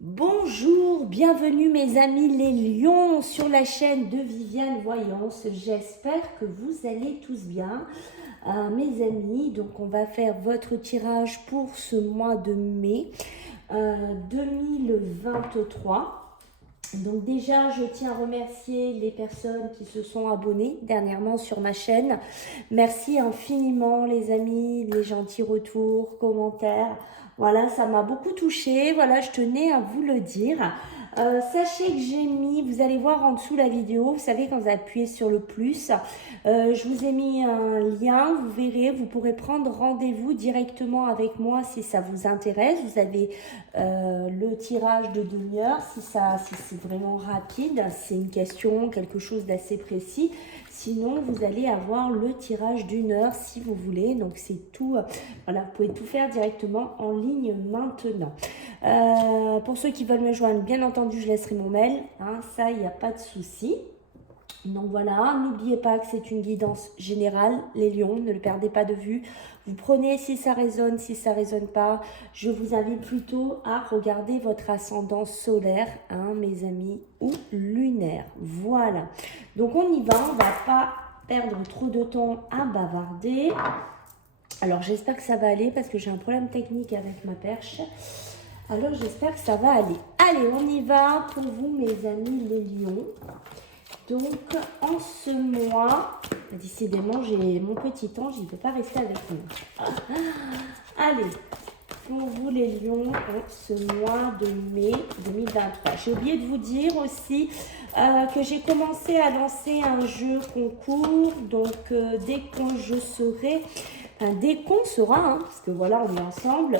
Bonjour, bienvenue mes amis les lions sur la chaîne de Viviane Voyance. J'espère que vous allez tous bien, mes amis. Donc on va faire votre tirage pour ce mois de mai 2023. Donc déjà, je tiens à remercier les personnes qui se sont abonnées dernièrement sur ma chaîne. Merci infiniment les amis, les gentils retours, commentaires. Voilà, ça m'a beaucoup touchée. Voilà, je tenais à vous le dire. Sachez que j'ai mis, vous allez voir en dessous la vidéo, vous savez quand vous appuyez sur le plus, je vous ai mis un lien, vous verrez, vous pourrez prendre rendez-vous directement avec moi si ça vous intéresse. Vous avez le tirage de demi-heure, si c'est vraiment rapide, c'est une question, quelque chose d'assez précis. Sinon, vous allez avoir le tirage d'une heure si vous voulez. Donc, c'est tout. Voilà, vous pouvez tout faire directement en ligne maintenant. Pour ceux qui veulent me joindre, bien entendu, je laisserai mon mail. Hein, ça, il n'y a pas de souci. Donc voilà, n'oubliez pas que c'est une guidance générale, les lions, ne le perdez pas de vue. Vous prenez si ça résonne, si ça résonne pas. Je vous invite plutôt à regarder votre ascendant solaire, hein, mes amis, ou lunaire. Voilà. Donc on y va, on va pas perdre trop de temps à bavarder. Alors j'espère que ça va aller parce que j'ai un problème technique avec ma perche. Alors j'espère que ça va aller. Allez, on y va pour vous, mes amis les lions. Donc, en ce mois, décidément, j'ai mon petit ange, il ne peut pas rester avec nous. Allez, pour vous les lions, en ce mois de mai 2023. J'ai oublié de vous dire aussi que j'ai commencé à lancer un jeu concours. Donc, dès que je serai... dès qu'on sera, hein, parce que voilà, on est ensemble,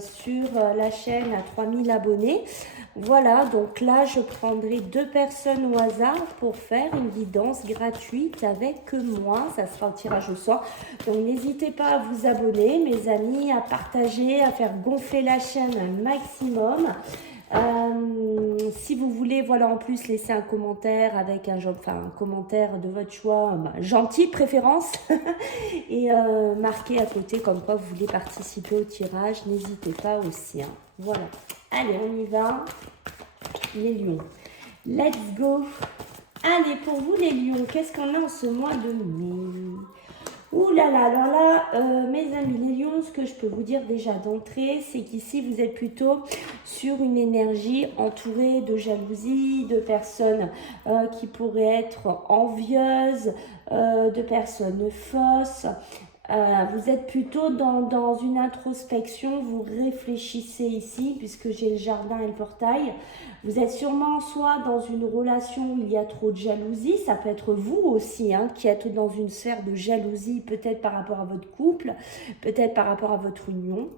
sur la chaîne à 3000 abonnés. Voilà, donc là, je prendrai 2 personnes au hasard pour faire une guidance gratuite avec moi. Ça sera un tirage au sort. Donc, n'hésitez pas à vous abonner, mes amis, à partager, à faire gonfler la chaîne un maximum. Si vous voulez, voilà, en plus laisser un commentaire avec un commentaire de votre choix, gentil préférence, et marquer à côté comme quoi vous voulez participer au tirage, n'hésitez pas aussi. Hein. Voilà. Allez, on y va, les lions. Let's go. Allez, pour vous les lions, qu'est-ce qu'on a en ce mois de mai? Ouh là là, alors là, mes amis les lions, ce que je peux vous dire déjà d'entrée, c'est qu'ici vous êtes plutôt sur une énergie entourée de jalousie, de personnes qui pourraient être envieuses, de personnes fausses. Vous êtes plutôt dans une introspection, vous réfléchissez ici, puisque j'ai le jardin et le portail. Vous êtes sûrement soit dans une relation où il y a trop de jalousie, ça peut être vous aussi, hein, qui êtes dans une sphère de jalousie, peut-être par rapport à votre couple, peut-être par rapport à votre union.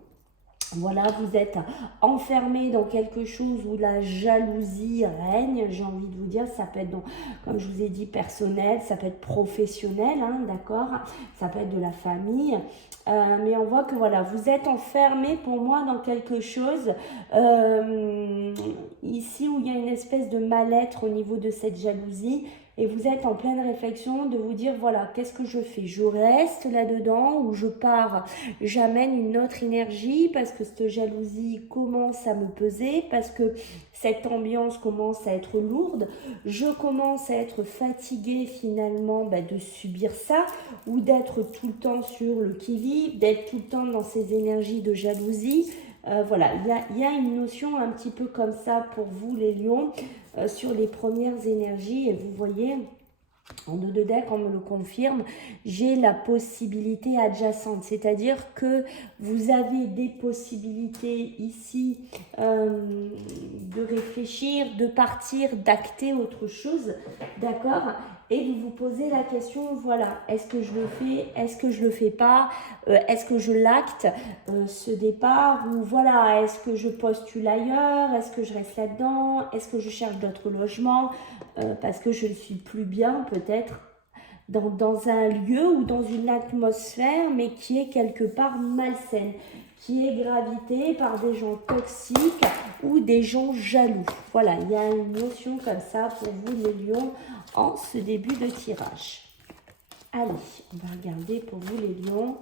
Voilà, vous êtes enfermé dans quelque chose où la jalousie règne, j'ai envie de vous dire, ça peut être, comme je vous ai dit, personnel, ça peut être professionnel, hein, d'accord, ça peut être de la famille, mais on voit que voilà, vous êtes enfermé pour moi dans quelque chose, ici où il y a une espèce de mal-être au niveau de cette jalousie, et vous êtes en pleine réflexion de vous dire, voilà, qu'est-ce que je fais? Je reste là-dedans ou je pars? J'amène une autre énergie parce que cette jalousie commence à me peser, parce que cette ambiance commence à être lourde. Je commence à être fatiguée finalement de subir ça ou d'être tout le temps sur le qui-vive, d'être tout le temps dans ces énergies de jalousie. Voilà, il y a une notion un petit peu comme ça pour vous les lions sur les premières énergies et vous voyez en 2 de deck, on me le confirme, j'ai la possibilité adjacente, c'est-à-dire que vous avez des possibilités ici de réfléchir, de partir, d'acter autre chose, d'accord? Et vous vous posez la question, voilà, est-ce que je le fais, est-ce que je le fais pas, est-ce que je l'acte ce départ, ou voilà, est-ce que je postule ailleurs, est-ce que je reste là-dedans, est-ce que je cherche d'autres logements, parce que je ne suis plus bien peut-être dans un lieu ou dans une atmosphère, mais qui est quelque part malsaine, qui est gravitée par des gens toxiques ou des gens jaloux. Voilà, il y a une notion comme ça pour vous les lions en ce début de tirage. Allez, on va regarder pour vous les lions.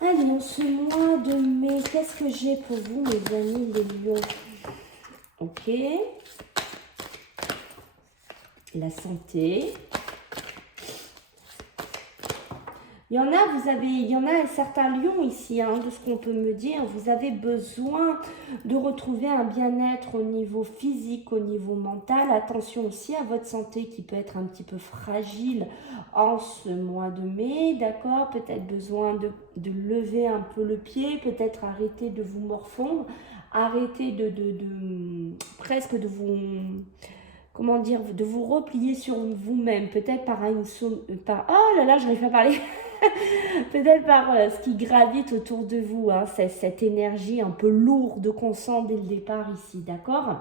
Allez, en ce mois de mai, qu'est-ce que j'ai pour vous mes amis les lions? Ok. La santé. Il y en a certains lions ici, hein, de ce qu'on peut me dire. Vous avez besoin de retrouver un bien-être au niveau physique, au niveau mental. Attention aussi à votre santé qui peut être un petit peu fragile en ce mois de mai, d'accord? Peut-être besoin de lever un peu le pied, peut-être arrêter de vous morfondre, arrêter presque de vous... Comment dire, de vous replier sur vous-même, peut-être oh là là, je n'arrive pas à parler. Peut-être par ce qui gravite autour de vous, hein, cette énergie un peu lourde qu'on sent dès le départ ici, d'accord?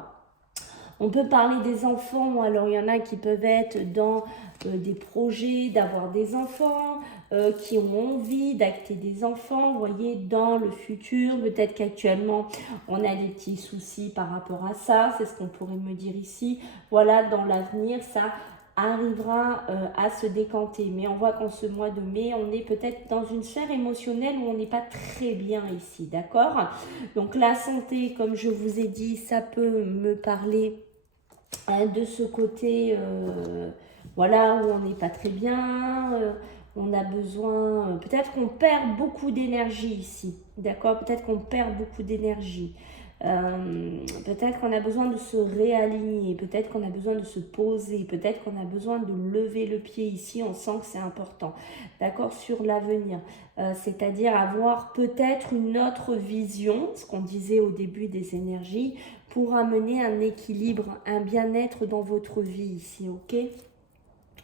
On peut parler des enfants, alors il y en a qui peuvent être dans des projets d'avoir des enfants, qui ont envie d'acter des enfants, vous voyez, dans le futur. Peut-être qu'actuellement, on a des petits soucis par rapport à ça, c'est ce qu'on pourrait me dire ici. Voilà, dans l'avenir, ça arrivera à se décanter. Mais on voit qu'en ce mois de mai, on est peut-être dans une sphère émotionnelle où on n'est pas très bien ici, d'accord? Donc la santé, comme je vous ai dit, ça peut me parler de ce côté, voilà, où on n'est pas très bien, on a besoin, peut-être qu'on perd beaucoup d'énergie ici, d'accord? Peut-être qu'on perd beaucoup d'énergie. Peut-être qu'on a besoin de se réaligner, peut-être qu'on a besoin de se poser, peut-être qu'on a besoin de lever le pied ici, on sent que c'est important, d'accord, sur l'avenir, c'est-à-dire avoir peut-être une autre vision, ce qu'on disait au début des énergies, pour amener un équilibre, un bien-être dans votre vie ici, ok?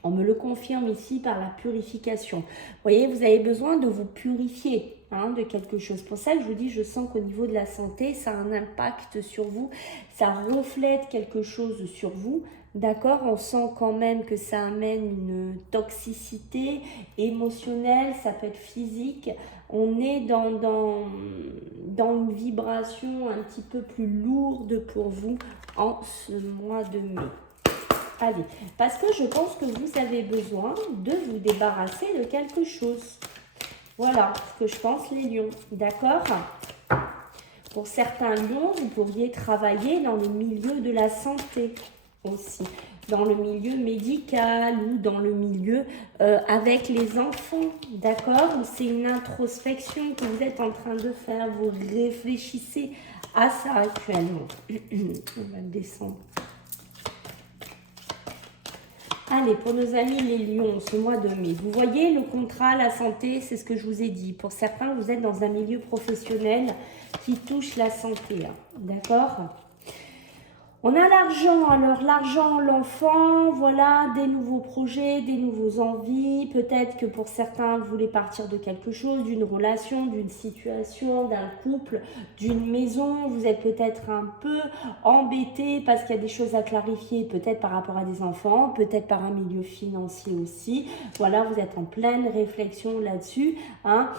On me le confirme ici par la purification. Vous voyez, vous avez besoin de vous purifier, hein, de quelque chose. Pour ça que je vous dis, je sens qu'au niveau de la santé, ça a un impact sur vous. Ça reflète quelque chose sur vous. D'accord? On sent quand même que ça amène une toxicité émotionnelle, ça peut être physique. On est dans une vibration un petit peu plus lourde pour vous en ce mois de mai. Allez, parce que je pense que vous avez besoin de vous débarrasser de quelque chose. Voilà ce que je pense, les lions. D'accord? Pour certains lions, vous pourriez travailler dans le milieu de la santé aussi, dans le milieu médical ou dans le milieu avec les enfants. D'accord? C'est une introspection que vous êtes en train de faire. Vous réfléchissez à ça actuellement. On va descendre. Allez, pour nos amis les lions, ce mois de mai, vous voyez le contrat, la santé, c'est ce que je vous ai dit. Pour certains, vous êtes dans un milieu professionnel qui touche la santé, hein, d'accord? On a l'argent, alors l'argent, l'enfant, voilà, des nouveaux projets, des nouveaux envies. Peut-être que pour certains, vous voulez partir de quelque chose, d'une relation, d'une situation, d'un couple, d'une maison. Vous êtes peut-être un peu embêté parce qu'il y a des choses à clarifier, peut-être par rapport à des enfants, peut-être par un milieu financier aussi. Voilà, vous êtes en pleine réflexion là-dessus, hein.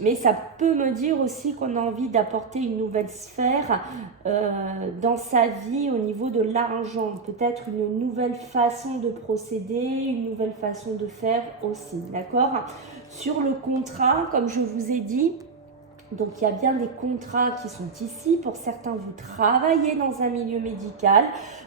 Mais ça peut me dire aussi qu'on a envie d'apporter une nouvelle sphère dans sa vie au niveau de l'argent, peut-être une nouvelle façon de procéder, une nouvelle façon de faire aussi, d'accord? Sur le contrat, comme je vous ai dit, donc il y a bien des contrats qui sont ici. Pour certains, vous travaillez dans un milieu médical.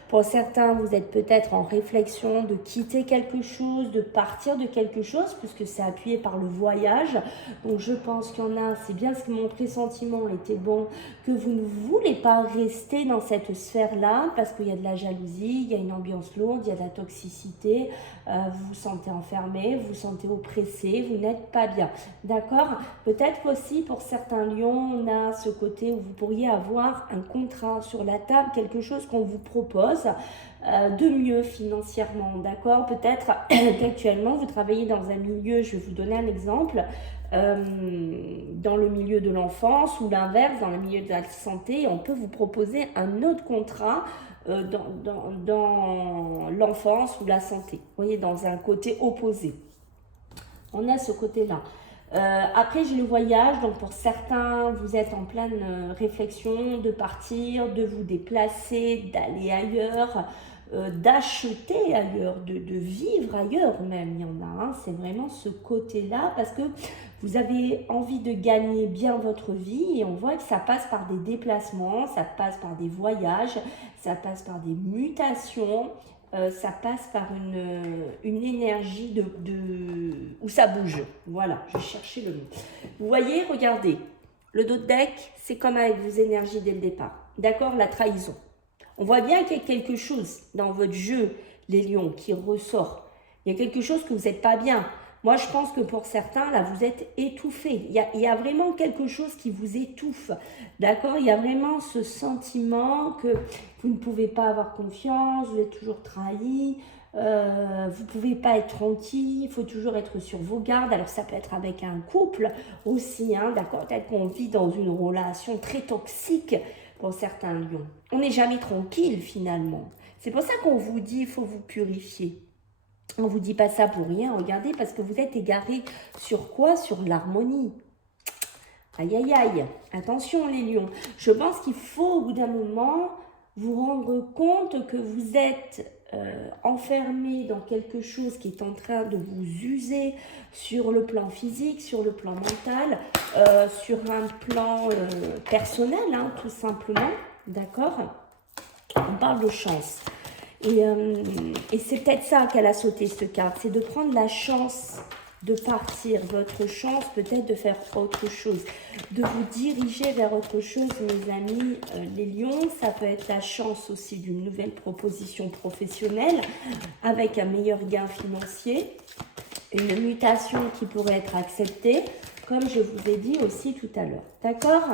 Pour certains, vous êtes peut-être en réflexion de quitter quelque chose, de partir de quelque chose, puisque c'est appuyé par le voyage. Donc je pense qu'il y en a, c'est bien ce que mon pressentiment était bon, que vous ne voulez pas rester dans cette sphère-là, parce qu'il y a de la jalousie, il y a une ambiance lourde, il y a de la toxicité, vous vous sentez enfermé, vous vous sentez oppressé, vous n'êtes pas bien. D'accord? Peut-être aussi pour certains lions, on a ce côté où vous pourriez avoir un contrat sur la table, quelque chose qu'on vous propose de mieux financièrement, d'accord? Peut-être qu'actuellement vous travaillez dans un milieu, je vais vous donner un exemple, dans le milieu de l'enfance ou l'inverse, dans le milieu de la santé, on peut vous proposer un autre contrat dans l'enfance ou la santé, vous voyez, dans un côté opposé. On a ce côté-là. Après, j'ai le voyage, donc pour certains, vous êtes en pleine réflexion de partir, de vous déplacer, d'aller ailleurs, d'acheter ailleurs, de vivre ailleurs même, il y en a, hein, c'est vraiment ce côté-là, parce que vous avez envie de gagner bien votre vie et on voit que ça passe par des déplacements, ça passe par des voyages, ça passe par des mutations, ça passe par une énergie où ça bouge. Voilà, je cherchais le mot. Vous voyez, regardez, le dos de deck, c'est comme avec vos énergies dès le départ. D'accord, la trahison. On voit bien qu'il y a quelque chose dans votre jeu, les lions, qui ressort. Il y a quelque chose que vous n'êtes pas bien. Moi, je pense que pour certains, là, vous êtes étouffés. Il y a vraiment quelque chose qui vous étouffe. D'accord? Il y a vraiment ce sentiment que vous ne pouvez pas avoir confiance, vous êtes toujours trahi, vous ne pouvez pas être tranquille, il faut toujours être sur vos gardes. Alors, ça peut être avec un couple aussi, hein, d'accord? Peut-être qu'on vit dans une relation très toxique pour certains lions. On n'est jamais tranquille, finalement. C'est pour ça qu'on vous dit, il faut vous purifier. On ne vous dit pas ça pour rien, regardez, parce que vous êtes égarés sur quoi? Sur l'harmonie. Aïe, aïe, aïe. Attention les lions. Je pense qu'il faut au bout d'un moment vous rendre compte que vous êtes enfermé dans quelque chose qui est en train de vous user sur le plan physique, sur le plan mental, sur un plan personnel, hein, tout simplement. D'accord? On parle de chance. Et c'est peut-être ça qu'elle a sauté cette carte, c'est de prendre la chance de partir, votre chance peut-être de faire autre chose, de vous diriger vers autre chose, mes amis, les lions. Ça peut être la chance aussi d'une nouvelle proposition professionnelle avec un meilleur gain financier, une mutation qui pourrait être acceptée, comme je vous ai dit aussi tout à l'heure. D'accord?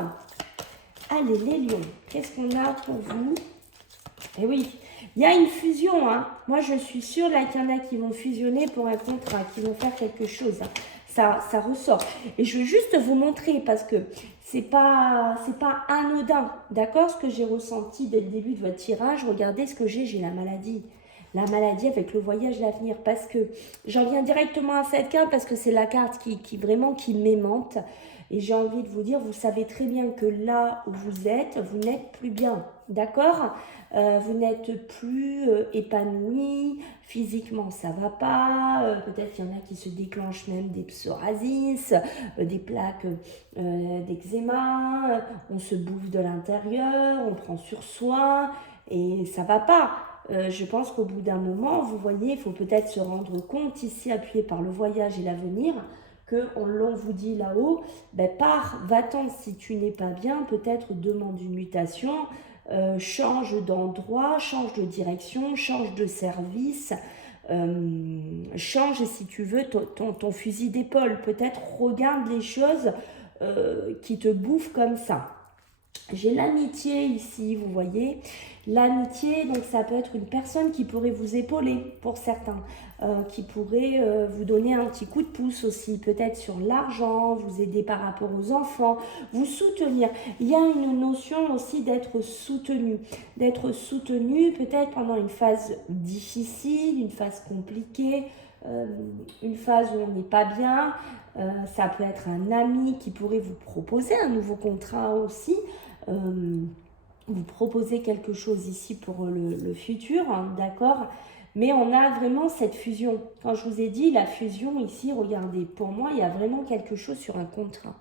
Allez, les lions, qu'est-ce qu'on a pour vous? Eh oui, il y a une fusion, hein. Moi, je suis sûre là qu'il y en a qui vont fusionner pour un contrat, qui vont faire quelque chose. Hein. Ça ressort. Et je vais juste vous montrer parce que c'est pas anodin. D'accord? Ce que j'ai ressenti dès le début de votre tirage, regardez ce que j'ai la maladie. La maladie avec le voyage, l'avenir. Parce que j'en viens directement à cette carte parce que c'est la carte qui vraiment qui m'aimante. Et j'ai envie de vous dire, vous savez très bien que là où vous êtes, vous n'êtes plus bien. D'accord? Vous n'êtes plus épanoui, physiquement ça va pas, peut-être qu'il y en a qui se déclenchent même des psoriasis, des plaques d'eczéma, on se bouffe de l'intérieur, on prend sur soi et ça va pas. Je pense qu'au bout d'un moment, vous voyez, il faut peut-être se rendre compte ici, appuyé par le voyage et l'avenir, que l'on vous dit là-haut, ben pars, va-t'en si tu n'es pas bien, peut-être demande une mutation, change d'endroit, change de direction, change de service, change si tu veux ton fusil d'épaule, peut-être regarde les choses qui te bouffent comme ça. J'ai l'amitié ici, vous voyez. L'amitié, donc ça peut être une personne qui pourrait vous épauler pour certains, qui pourrait vous donner un petit coup de pouce aussi, peut-être sur l'argent, vous aider par rapport aux enfants, vous soutenir. Il y a une notion aussi d'être soutenu peut-être pendant une phase difficile, une phase compliquée, une phase où on n'est pas bien. Ça peut être un ami qui pourrait vous proposer un nouveau contrat aussi. Vous proposez quelque chose ici pour le futur, hein, d'accord? Mais on a vraiment cette fusion. Quand je vous ai dit la fusion ici, regardez, pour moi, il y a vraiment quelque chose sur un contrat.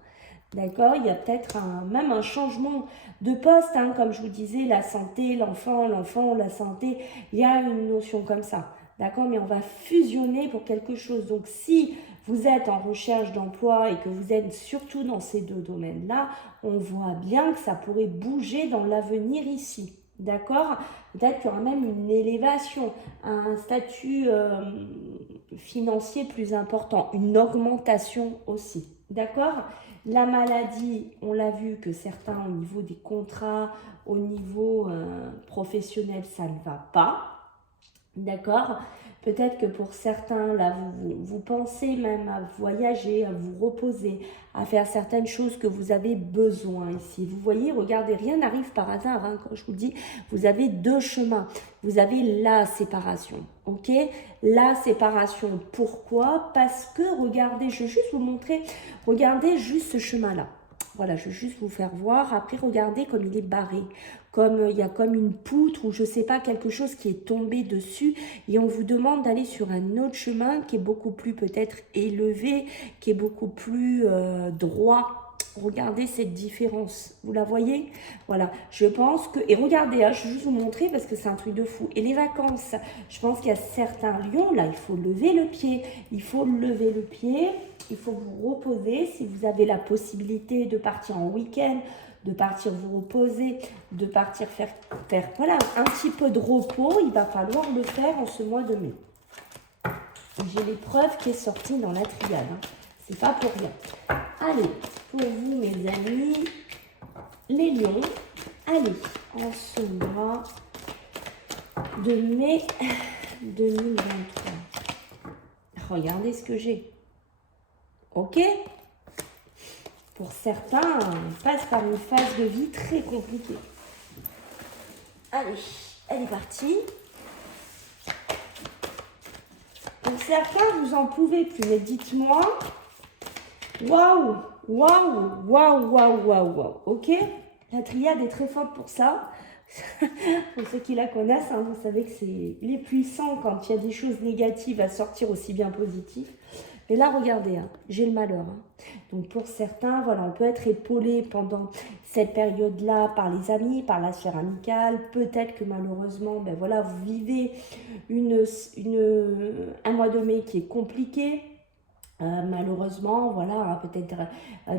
D'accord? Il y a peut-être même un changement de poste, hein, comme je vous disais, la santé, l'enfant, la santé. Il y a une notion comme ça. D'accord? Mais on va fusionner pour quelque chose. Donc, si vous êtes en recherche d'emploi et que vous êtes surtout dans ces deux domaines-là, on voit bien que ça pourrait bouger dans l'avenir ici. D'accord? Peut-être qu'il y aura même une élévation, un statut financier plus important, une augmentation aussi. D'accord? La maladie, on l'a vu que certains au niveau des contrats, au niveau professionnel, ça ne va pas. D'accord? Peut-être que pour certains, là, vous pensez même à voyager, à vous reposer, à faire certaines choses que vous avez besoin ici. Vous voyez, regardez, rien n'arrive par hasard. Hein, quand je vous dis, vous avez deux chemins. Vous avez la séparation, ok? La séparation, pourquoi? Parce que, regardez, je vais juste vous montrer, regardez juste ce chemin-là. Voilà, je vais juste vous faire voir. Après, regardez comme il est barré. Comme il y a comme une poutre ou je sais pas, quelque chose qui est tombé dessus. Et on vous demande d'aller sur un autre chemin qui est beaucoup plus peut-être élevé, qui est beaucoup plus droit. Regardez cette différence. Vous la voyez? Voilà, je pense que... Et regardez, hein, je vais juste vous montrer parce que c'est un truc de fou. Et les vacances, je pense qu'il y a certains lions, là, il faut lever le pied. Il faut lever le pied. Il faut vous reposer. Si vous avez la possibilité de partir en week-end, de partir vous reposer, de partir faire voilà, un petit peu de repos, il va falloir le faire en ce mois de mai. J'ai l'épreuve qui est sortie dans la triade. Hein. C'est pas pour rien. Allez, pour vous, mes amis, les lions, allez, en ce mois de mai 2023. Regardez ce que j'ai. Ok? Pour certains, on passe par une phase de vie très compliquée. Allez, elle est partie. Pour certains, vous en pouvez plus, mais dites-moi, waouh, waouh, waouh, waouh, waouh, waouh, ok? La triade est très forte pour ça. Pour ceux qui la connaissent, hein, vous savez que c'est les puissants quand il y a des choses négatives à sortir aussi bien positives. Mais là, regardez, hein, j'ai le malheur. Hein. Donc pour certains, voilà, on peut être épaulé pendant cette période-là par les amis, par la sphère amicale. Peut-être que malheureusement, ben voilà, vous vivez un mois de mai qui est compliqué. Malheureusement, voilà, hein, peut-être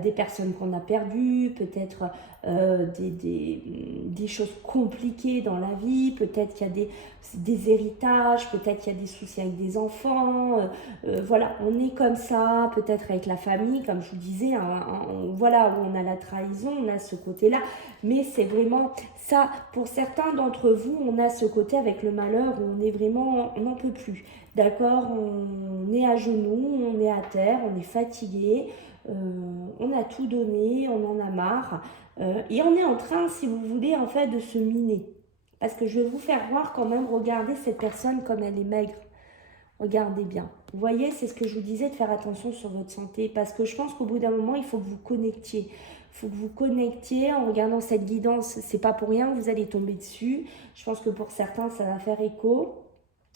des personnes qu'on a perdues, peut-être des choses compliquées dans la vie, peut-être qu'il y a des héritages, peut-être qu'il y a des soucis avec des enfants, voilà, on est comme ça, peut-être avec la famille, comme je vous disais, hein, voilà, où on a la trahison, on a ce côté-là, mais c'est vraiment ça, pour certains d'entre vous, on a ce côté avec le malheur où on est vraiment, on n'en peut plus. D'accord, on est à genoux, on est à terre, on est fatigué, on a tout donné, on en a marre. Et on est en train, si vous voulez, en fait, de se miner. Parce que je vais vous faire voir quand même, regardez cette personne comme elle est maigre. Regardez bien. Vous voyez, c'est ce que je vous disais, de faire attention sur votre santé. Parce que je pense qu'au bout d'un moment, il faut que vous connectiez. Il faut que vous connectiez en regardant cette guidance. C'est pas pour rien que vous allez tomber dessus. Je pense que pour certains, ça va faire écho.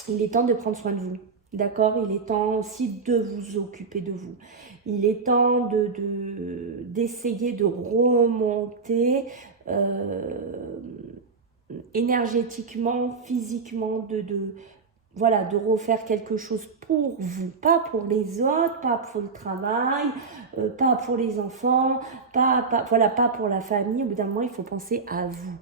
Il est temps de prendre soin de vous, d'accord? Il est temps aussi de vous occuper de vous. Il est temps d'essayer de remonter énergétiquement, physiquement, voilà, de refaire quelque chose pour vous, pas pour les autres, pas pour le travail, pas pour les enfants, voilà, pas pour la famille. Au bout d'un moment, il faut penser à vous.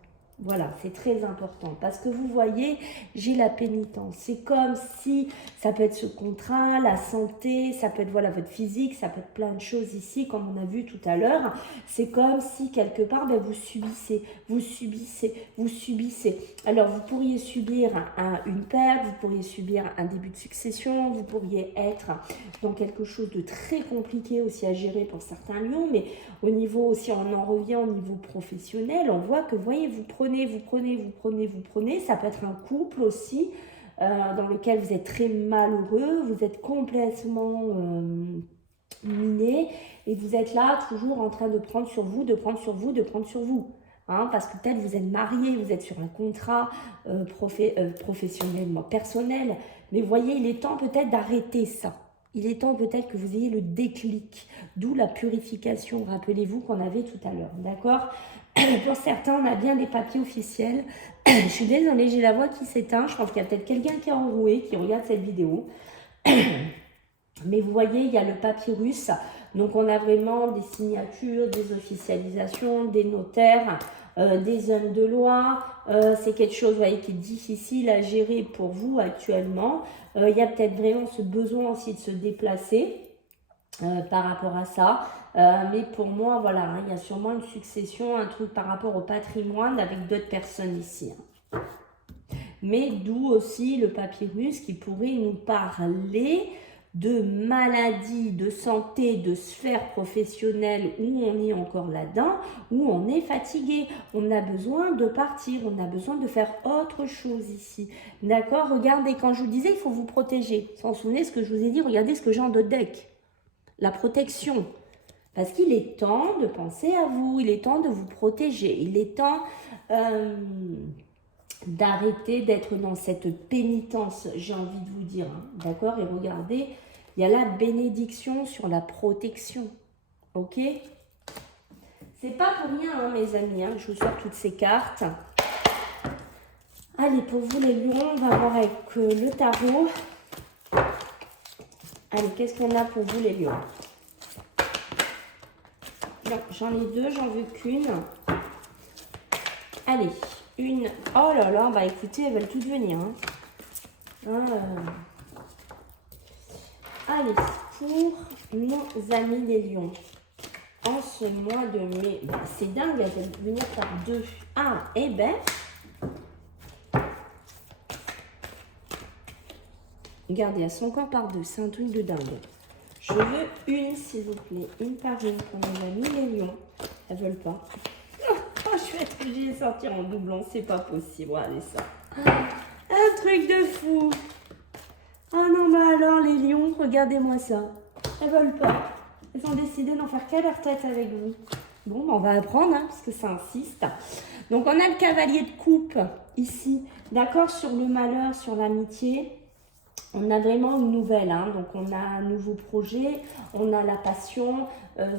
Voilà, c'est très important parce que vous voyez, j'ai la pénitence. C'est comme si, ça peut être ce contrat, la santé, ça peut être voilà votre physique, ça peut être plein de choses ici, comme on a vu tout à l'heure. C'est comme si quelque part, ben, vous subissez, vous subissez, vous subissez. Alors, vous pourriez subir une perte, vous pourriez subir un début de succession, vous pourriez être dans quelque chose de très compliqué aussi à gérer pour certains lions, mais au niveau aussi, on en revient au niveau professionnel, on voit que, vous voyez, vous prenez, ça peut être un couple aussi, dans lequel vous êtes très malheureux, vous êtes complètement miné, et vous êtes là toujours en train de prendre sur vous, de prendre sur vous, de prendre sur vous. Hein, parce que peut-être vous êtes marié, vous êtes sur un contrat professionnellement personnel, mais vous voyez, il est temps peut-être d'arrêter ça. Il est temps peut-être que vous ayez le déclic, d'où la purification, rappelez-vous qu'on avait tout à l'heure, d'accord? Pour certains, on a bien des papiers officiels. Je suis désolée, j'ai la voix qui s'éteint, je pense qu'il y a peut-être quelqu'un qui est enroué, qui regarde cette vidéo. Mais vous voyez, il y a le papyrus, donc on a vraiment des signatures, des officialisations, des notaires, des hommes de loi. C'est quelque chose, vous voyez, qui est difficile à gérer pour vous actuellement. Il y a peut-être vraiment ce besoin aussi de se déplacer par rapport à ça. Mais pour moi, voilà, hein, il y a sûrement une succession, un truc par rapport au patrimoine avec d'autres personnes ici. Hein. Mais d'où aussi le papyrus qui pourrait nous parler de maladies, de santé, de sphère professionnelle où on est encore là-dedans, où on est fatigué. On a besoin de partir, on a besoin de faire autre chose ici. D'accord? Regardez, quand je vous disais, il faut vous protéger. Vous vous souvenez ce que je vous ai dit? Regardez ce que j'ai en deux deck. La protection. Parce qu'il est temps de penser à vous, il est temps de vous protéger, il est temps d'arrêter d'être dans cette pénitence, j'ai envie de vous dire, hein, d'accord? Et regardez, il y a la bénédiction sur la protection, ok? C'est pas pour rien, hein, mes amis, hein, que je vous sors toutes ces cartes. Allez, pour vous les lions, on va voir avec le tarot. Allez, qu'est-ce qu'on a pour vous les lions? Non, j'en ai deux, j'en veux qu'une. Allez, une. Oh là là, bah écoutez, elles veulent toutes venir. Hein. Allez, pour nos amis les lions, en ce mois de mai, bah, c'est dingue, elles veulent venir par deux. Ah, eh ben. Regardez, elles sont encore par deux, c'est un truc de dingue. Je veux une, s'il vous plaît, une par une pour nos amis les lions. Elles veulent pas. Oh, je vais être obligée de sortir en doublon, c'est pas possible. Regardez ça. Un truc de fou. Ah non, mais alors les lions, regardez-moi ça. Elles veulent pas. Elles ont décidé d'en faire qu'à leur tête avec vous. Bon, on va apprendre, hein, parce que ça insiste. Donc, on a le cavalier de coupe ici. D'accord, sur le malheur, sur l'amitié. On a vraiment une nouvelle, hein. Donc on a un nouveau projet, on a la passion,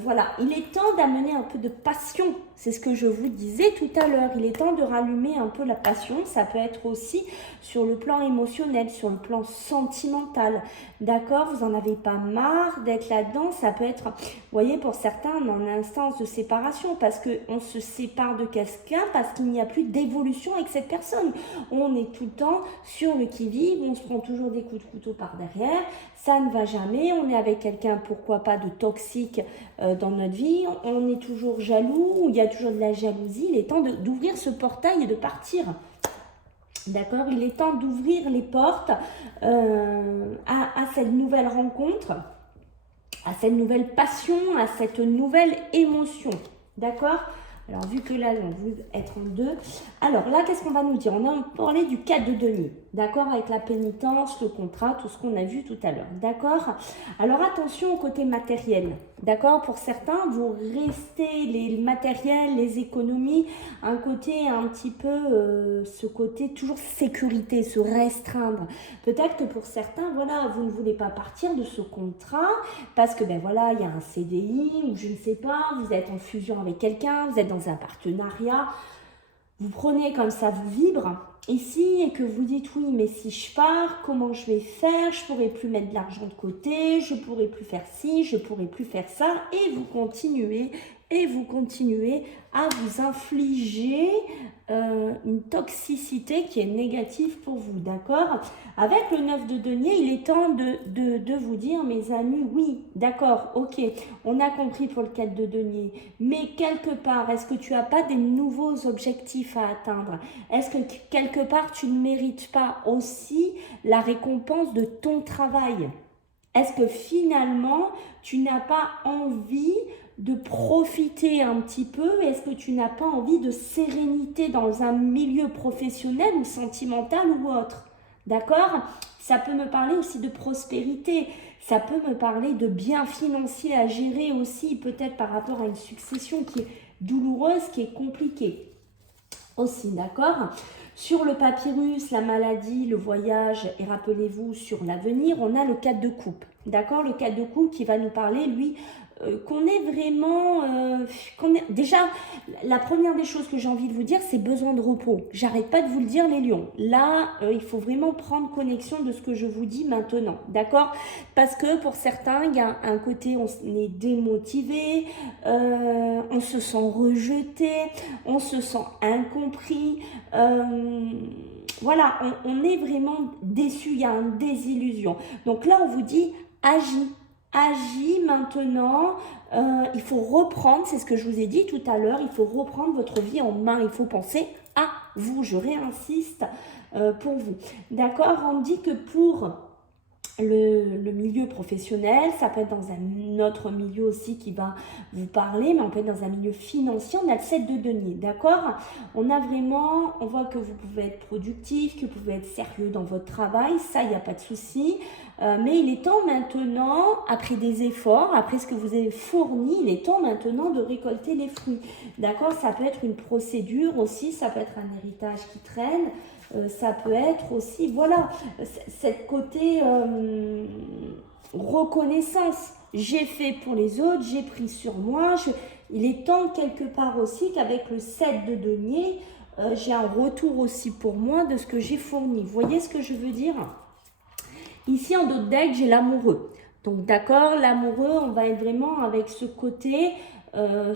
voilà. Il est temps d'amener un peu de passion, c'est ce que je vous disais tout à l'heure. Il est temps de rallumer un peu la passion, ça peut être aussi sur le plan émotionnel, sur le plan sentimental, d'accord? Vous en avez pas marre d'être là-dedans, ça peut être, vous voyez, pour certains, on est en instance de séparation parce qu'on se sépare de quelqu'un, parce qu'il n'y a plus d'évolution avec cette personne. On est tout le temps sur le qui-vive, on se prend toujours des coups de couteau par derrière, ça ne va jamais, on est avec quelqu'un, pourquoi pas, de toxique dans notre vie, on est toujours jaloux, il y a toujours de la jalousie, il est temps d'ouvrir ce portail et de partir. D'accord, il est temps d'ouvrir les portes à cette nouvelle rencontre, à cette nouvelle passion, à cette nouvelle émotion. D'accord? Alors, vu que là, on veut être en deux. Alors là, qu'est-ce qu'on va nous dire? On a parlé du 4 de denier. D'accord? Avec la pénitence, le contrat, tout ce qu'on a vu tout à l'heure. D'accord? Alors, attention au côté matériel. D'accord? Pour certains, vous restez les matériels, les économies, un côté un petit peu, ce côté toujours sécurité, se restreindre. Peut-être que pour certains, voilà, vous ne voulez pas partir de ce contrat parce que, ben voilà, il y a un CDI ou je ne sais pas, vous êtes en fusion avec quelqu'un, vous êtes dans un partenariat, vous prenez comme ça, vous vibre ici et que vous dites oui, mais si je pars, comment je vais faire? Je pourrai plus mettre de l'argent de côté, je pourrai plus faire ci, je pourrai plus faire ça, et vous continuez à vous infliger une toxicité qui est négative pour vous, d'accord? Avec le 9 de denier, il est temps de vous dire, mes amis, oui, d'accord, ok, on a compris pour le 4 de denier, mais quelque part, est-ce que tu n'as pas des nouveaux objectifs à atteindre? Est-ce que quelque part, tu ne mérites pas aussi la récompense de ton travail? Est-ce que finalement, tu n'as pas envie de profiter un petit peu? Est-ce que tu n'as pas envie de sérénité dans un milieu professionnel ou sentimental ou autre? D'accord? Ça peut me parler aussi de prospérité, ça peut me parler de biens financiers à gérer aussi, peut-être par rapport à une succession qui est douloureuse, qui est compliquée aussi, d'accord? Sur le papyrus, la maladie, le voyage, et rappelez-vous, sur l'avenir, on a le 4 de coupe, d'accord? Le 4 de coupe qui va nous parler, lui, qu'on est vraiment... Déjà, la première des choses que j'ai envie de vous dire, c'est besoin de repos. J'arrête pas de vous le dire, les lions. Là, il faut vraiment prendre connexion de ce que je vous dis maintenant, d'accord? Parce que pour certains, il y a un côté, on est démotivé, on se sent rejeté, on se sent incompris, voilà, on est vraiment déçu, il y a une désillusion. Donc là, on vous dit, agis maintenant, il faut reprendre, c'est ce que je vous ai dit tout à l'heure, il faut reprendre votre vie en main, il faut penser à vous, je réinsiste pour vous. D'accord, on dit que pour le milieu professionnel, ça peut être dans un autre milieu aussi qui va vous parler, mais on peut être dans un milieu financier, on a le 7 de denier, d'accord? On voit que vous pouvez être productif, que vous pouvez être sérieux dans votre travail, ça, il n'y a pas de souci, mais il est temps maintenant, après des efforts, après ce que vous avez fourni, il est temps maintenant de récolter les fruits, d'accord? Ça peut être une procédure aussi, ça peut être un héritage qui traîne, ça peut être aussi, voilà, cette côté reconnaissance. J'ai fait pour les autres, j'ai pris sur moi. Il est temps quelque part aussi qu'avec le 7 de denier, j'ai un retour aussi pour moi de ce que j'ai fourni. Vous voyez ce que je veux dire? Ici, en d'autres decks, j'ai l'amoureux. Donc, d'accord, l'amoureux, on va être vraiment avec ce côté...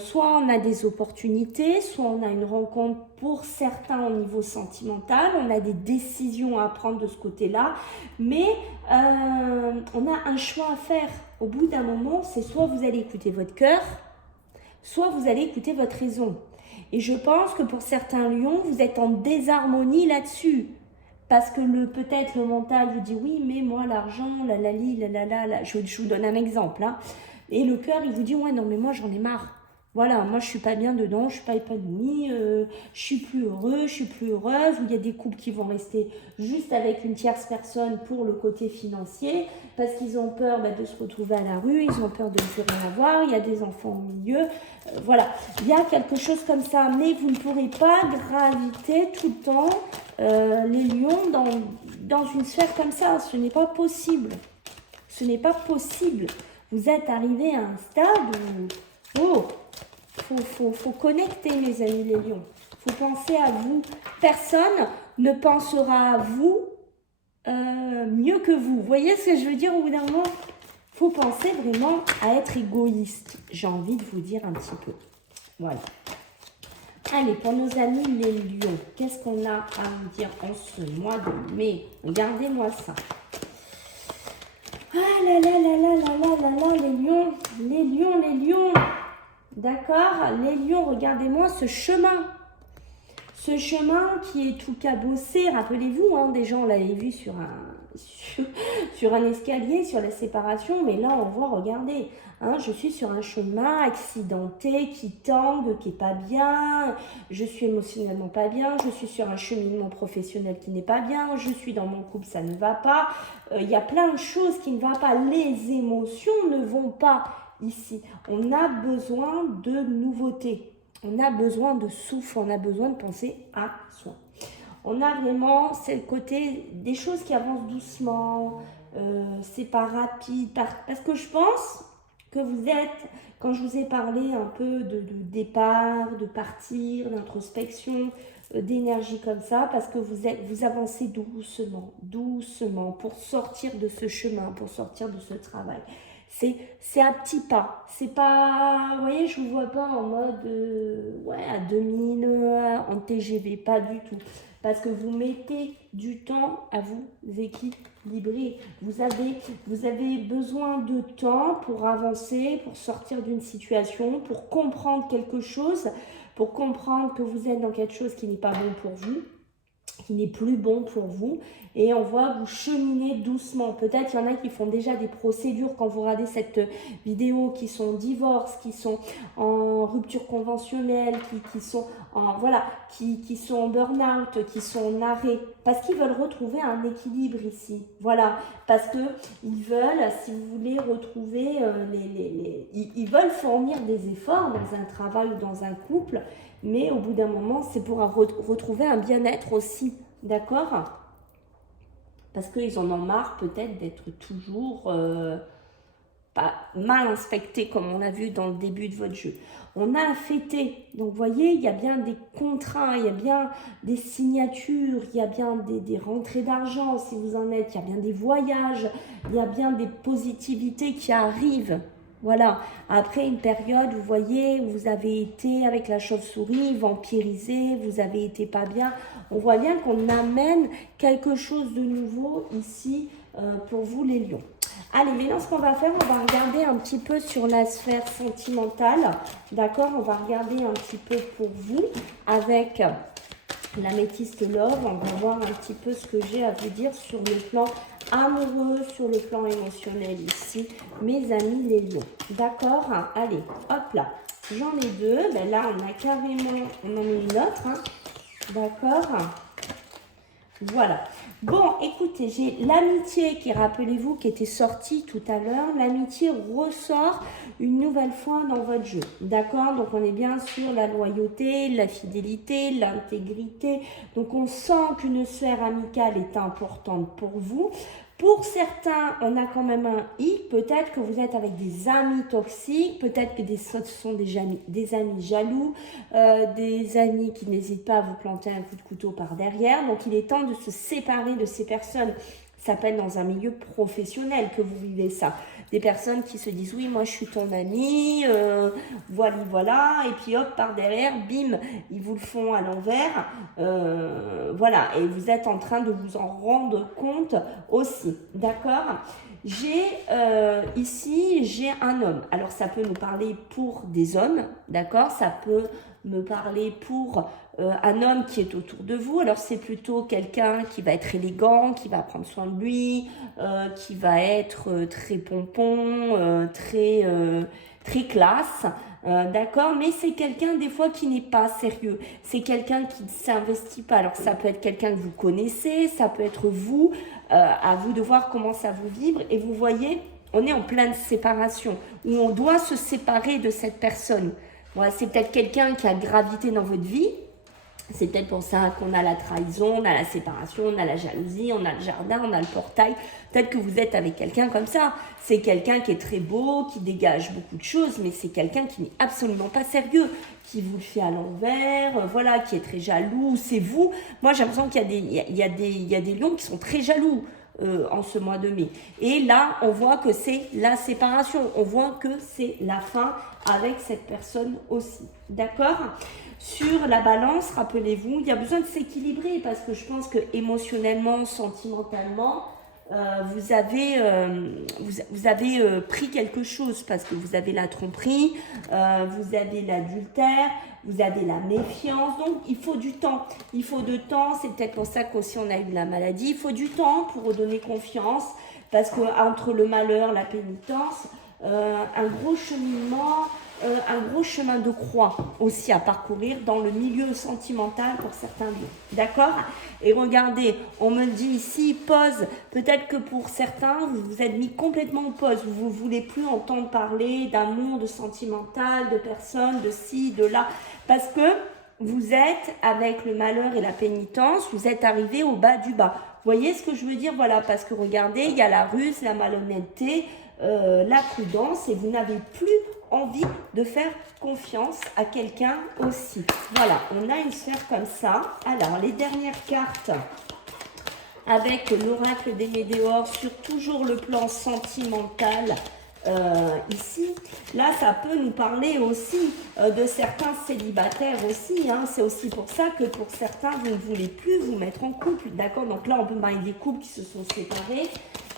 soit on a des opportunités, soit on a une rencontre pour certains au niveau sentimental, on a des décisions à prendre de ce côté-là, mais on a un choix à faire. Au bout d'un moment, c'est soit vous allez écouter votre cœur, soit vous allez écouter votre raison. Et je pense que pour certains lions, vous êtes en désharmonie là-dessus. Parce que peut-être le mental vous dit oui, mais moi l'argent, je vous donne un exemple. Hein. Et le cœur, il vous dit ouais, non, mais moi j'en ai marre. Voilà, moi je suis pas bien dedans, je suis pas épanouie, je suis plus heureux, je suis plus heureuse. Ou il y a des couples qui vont rester juste avec une tierce personne pour le côté financier parce qu'ils ont peur de se retrouver à la rue, ils ont peur de ne plus rien avoir, il y a des enfants au milieu. Voilà, il y a quelque chose comme ça, mais vous ne pourrez pas graviter tout le temps les lions dans une sphère comme ça. Ce n'est pas possible. Ce n'est pas possible. Vous êtes arrivé à un stade où faut connecter, mes amis les lions. Il faut penser à vous. Personne ne pensera à vous mieux que vous. Vous voyez ce que je veux dire au bout d'un moment? Il faut penser vraiment à être égoïste. J'ai envie de vous dire un petit peu. Voilà. Allez, pour nos amis les lions, qu'est-ce qu'on a à vous dire en ce mois de mai? Regardez-moi ça. Ah là là là là là là là là, les lions, les lions, les lions. D'accord? Les lions, regardez-moi ce chemin. Ce chemin qui est tout cabossé, rappelez-vous, hein, déjà on l'avait vu sur un escalier, sur la séparation, mais là on voit, regardez, hein, je suis sur un chemin accidenté, qui tangue, qui n'est pas bien, je suis émotionnellement pas bien, je suis sur un cheminement professionnel qui n'est pas bien, je suis dans mon couple, ça ne va pas, il y a plein de choses qui ne vont pas, les émotions ne vont pas ici. On a besoin de nouveautés. On a besoin de souffle, on a besoin de penser à soi. On a vraiment, c'est le côté des choses qui avancent doucement, c'est pas rapide. Parce que je pense que vous êtes, quand je vous ai parlé un peu de départ, de partir, d'introspection, d'énergie comme ça, parce que vous avancez doucement, doucement pour sortir de ce chemin, pour sortir de ce travail. C'est un petit pas. C'est pas, vous voyez, je vous vois pas en mode, ouais, à 2000, en TGV, pas du tout. Parce que vous mettez du temps à vous équilibrer. Vous avez besoin de temps pour avancer, pour sortir d'une situation, pour comprendre quelque chose, pour comprendre que vous êtes dans quelque chose qui n'est pas bon pour vous, qui n'est plus bon pour vous, et on voit vous cheminer doucement. Peut-être il y en a qui font déjà des procédures quand vous regardez cette vidéo, qui sont en divorce, qui sont en rupture conventionnelle, qui sont en voilà, qui sont en burn-out, qui sont en arrêt, parce qu'ils veulent retrouver un équilibre ici. Voilà, parce que ils veulent, si vous voulez, retrouver ils veulent fournir des efforts dans un travail ou dans un couple, mais au bout d'un moment, c'est pour retrouver un bien-être aussi, d'accord? Parce qu'ils en ont marre peut-être d'être toujours pas mal inspectés, comme on l'a vu dans le début de votre jeu. On a un fêté, donc vous voyez, il y a bien des contrats, il y a bien des signatures, il y a bien des rentrées d'argent si vous en êtes, il y a bien des voyages, il y a bien des positivités qui arrivent. Voilà, après une période, vous voyez, vous avez été avec la chauve-souris, vampirisé, vous avez été pas bien. On voit bien qu'on amène quelque chose de nouveau ici pour vous les lions. Allez, maintenant ce qu'on va faire, on va regarder un petit peu sur la sphère sentimentale. D'accord, on va regarder un petit peu pour vous avec l'améthyste love. On va voir un petit peu ce que j'ai à vous dire sur le plan amoureux sur le plan émotionnel ici, mes amis les lions. D'accord? Allez, hop là. J'en ai deux. Ben là, on a carrément, on en met une autre. Hein. D'accord? Voilà. Bon, écoutez, j'ai l'amitié qui, rappelez-vous, qui était sortie tout à l'heure. L'amitié ressort une nouvelle fois dans votre jeu. D'accord? Donc, on est bien sur la loyauté, la fidélité, l'intégrité. Donc, on sent qu'une sphère amicale est importante pour vous. Pour certains, on a quand même un i. Peut-être que vous êtes avec des amis toxiques, peut-être que ce sont des amis jaloux, des amis qui n'hésitent pas à vous planter un coup de couteau par derrière. Donc, il est temps de se séparer de ces personnes. Ça peut être dans un milieu professionnel que vous vivez ça. Des personnes qui se disent, oui, moi je suis ton ami, voilà, et puis hop, par derrière, bim, ils vous le font à l'envers, voilà, et vous êtes en train de vous en rendre compte aussi, d'accord? Ici, j'ai un homme. Alors, ça peut nous parler pour des hommes, d'accord? Ça peut me parler pour un homme qui est autour de vous. Alors, c'est plutôt quelqu'un qui va être élégant, qui va prendre soin de lui, qui va être très pompon, très classe. D'accord, mais c'est quelqu'un des fois qui n'est pas sérieux, c'est quelqu'un qui ne s'investit pas. Alors ça peut être quelqu'un que vous connaissez, ça peut être vous, à vous de voir comment ça vous vibre. Et vous voyez, on est en pleine séparation, où on doit se séparer de cette personne. Voilà, c'est peut-être quelqu'un qui a gravité dans votre vie. C'est peut-être pour ça qu'on a la trahison, on a la séparation, on a la jalousie, on a le jardin, on a le portail. Peut-être que vous êtes avec quelqu'un comme ça. C'est quelqu'un qui est très beau, qui dégage beaucoup de choses, mais c'est quelqu'un qui n'est absolument pas sérieux, qui vous le fait à l'envers, voilà, qui est très jaloux. C'est vous. Moi, j'ai l'impression qu'il y a des lions qui sont très jaloux. En ce mois de mai. Et là, on voit que c'est la séparation. On voit que c'est la fin avec cette personne aussi. D'accord? Sur la balance, rappelez-vous, il y a besoin de s'équilibrer parce que je pense que émotionnellement, sentimentalement, vous avez pris quelque chose parce que vous avez la tromperie, vous avez l'adultère, vous avez la méfiance, donc il faut du temps. Il faut du temps, c'est peut-être pour ça qu'aussi on a eu la maladie. Il faut du temps pour redonner confiance parce qu'entre le malheur, la pénitence, un gros cheminement, un gros chemin de croix aussi à parcourir dans le milieu sentimental pour certains lieux. D'accord? Et regardez, on me dit ici, pause. Peut-être que pour certains, vous vous êtes mis complètement en pause. Vous ne voulez plus entendre parler d'amour, de sentimental, de personnes, de ci, de là. Parce que vous êtes, avec le malheur et la pénitence, vous êtes arrivé au bas du bas. Vous voyez ce que je veux dire? Voilà, parce que regardez, il y a la ruse, la malhonnêteté, la prudence, et vous n'avez plus envie de faire confiance à quelqu'un aussi. Voilà, on a une sphère comme ça. Alors, les dernières cartes avec l'oracle des météores sur toujours le plan sentimental. Ici, là, ça peut nous parler aussi de certains célibataires aussi. Hein. C'est aussi pour ça que pour certains, vous ne voulez plus vous mettre en couple. D'accord? Donc là, on peut parler des couples qui se sont séparés.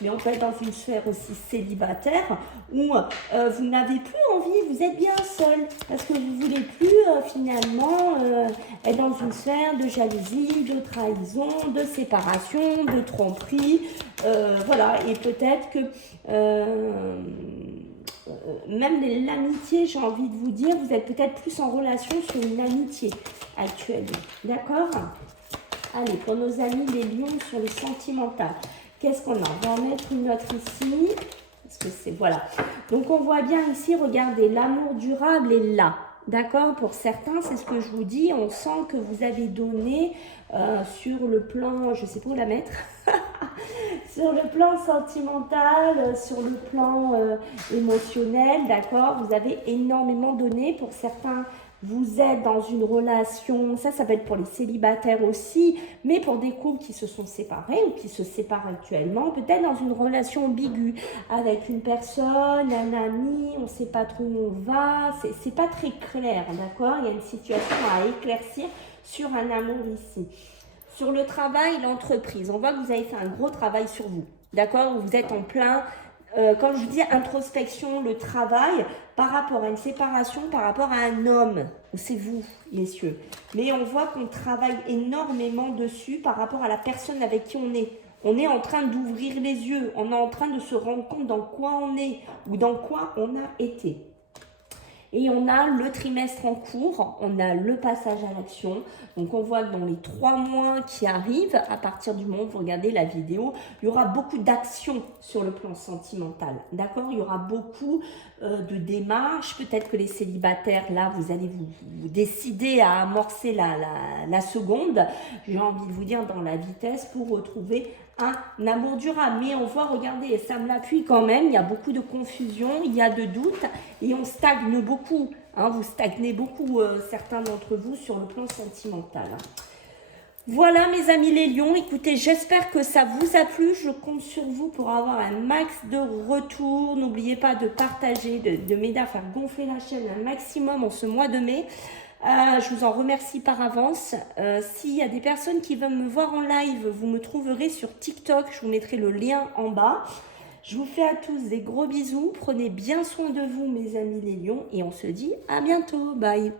Mais on peut être dans une sphère aussi célibataire où vous n'avez plus envie, vous êtes bien seul. Parce que vous ne voulez plus finalement être dans une sphère de jalousie, de trahison, de séparation, de tromperie. Voilà, et peut-être que même l'amitié, j'ai envie de vous dire, vous êtes peut-être plus en relation sur une amitié actuellement. D'accord? Allez, pour nos amis les lions sur le sentimental. Qu'est-ce qu'on a? On va en mettre une autre ici. Parce que c'est, voilà. Donc, on voit bien ici, regardez, l'amour durable est là. D'accord? Pour certains, c'est ce que je vous dis. On sent que vous avez donné sur le plan, je ne sais pas où la mettre, sur le plan sentimental, sur le plan émotionnel. D'accord? Vous avez énormément donné. Pour certains, vous êtes dans une relation, ça peut être pour les célibataires aussi, mais pour des couples qui se sont séparés ou qui se séparent actuellement, peut-être dans une relation ambiguë avec une personne, un ami, on ne sait pas trop où on va, c'est pas très clair, d'accord? Il y a une situation à éclaircir sur un amour ici. Sur le travail, l'entreprise, on voit que vous avez fait un gros travail sur vous, d'accord? Vous êtes en plein... quand je dis introspection, le travail, par rapport à une séparation, par rapport à un homme, c'est vous, messieurs. Mais on voit qu'on travaille énormément dessus par rapport à la personne avec qui on est. On est en train d'ouvrir les yeux, on est en train de se rendre compte dans quoi on est ou dans quoi on a été. Et on a le trimestre en cours, on a le passage à l'action. Donc on voit que dans les 3 mois qui arrivent, à partir du moment où vous regardez la vidéo, il y aura beaucoup d'actions sur le plan sentimental. D'accord? Il y aura beaucoup de démarches. Peut-être que les célibataires, là, vous allez vous décider à amorcer la seconde. J'ai envie de vous dire dans la vitesse pour retrouver un amour durable. Mais on voit, regardez, et ça me l'appuie quand même, il y a beaucoup de confusion, il y a de doutes et on stagne beaucoup. Hein, vous stagnez beaucoup, certains d'entre vous, sur le plan sentimental. Voilà mes amis les lions, écoutez, j'espère que ça vous a plu, je compte sur vous pour avoir un max de retours, n'oubliez pas de partager, de m'aider à faire gonfler la chaîne un maximum en ce mois de mai. Je vous en remercie par avance. S'il y a des personnes qui veulent me voir en live, vous me trouverez sur TikTok, je vous mettrai le lien en bas. Je vous fais à tous des gros bisous, prenez bien soin de vous mes amis les lions et on se dit à bientôt, bye.